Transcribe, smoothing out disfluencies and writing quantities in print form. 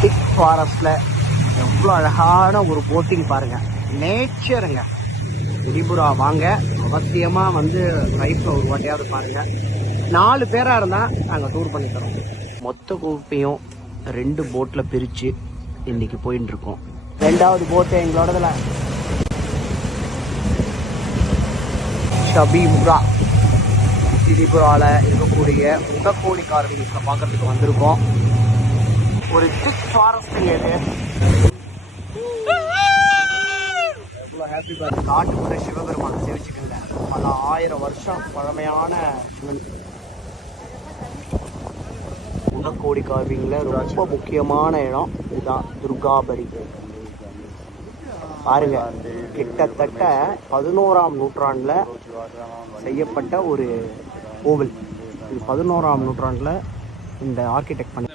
திக் ஃபாரஸ்ட்ல எவ்வளோ அழகான ஒரு போட்டிங் பாருங்க. நேச்சருங்க. திரிபுரா வாங்க, அவசியமா வந்து லைஃப்ல ஒரு வாட்டியாவது பாருங்க. 4 பேரா இருந்தா நாங்கள் டூர் பண்ணி தரோம். மொத்த குரூப்பையும் 2 போட்ல பிரிச்சு இன்னைக்கு போயிட்டு இருக்கோம். 2வது போட்டு எங்களோடதுல ஷபீமுரா திரிபுராவில் இருக்கக்கூடிய உடக்கோடி கார்விங்ஸை பார்க்கறதுக்கு வந்திருக்கோம். ஒரு திக் ஃபாரஸ்ட்டுங்க இது. எவ்வளோ ஹாப்பி பாரு. காட்டுக்குள்ள சிவபெருமானை சேவிச்சுக்கல. பல 1000 வருஷம் பழமையான சிவன். உடக்கோடி கார்விங்ல ரொம்ப முக்கியமான இடம் இதுதான், துர்காபரி. பாருங்க, கிட்டத்தட்ட 11ஆம் நூற்றாண்டுல செய்யப்பட்ட ஒரு கோவில். இது 11ஆம் நூற்றாண்டுல இந்த ஆர்கிடெக்ட் பண்ணி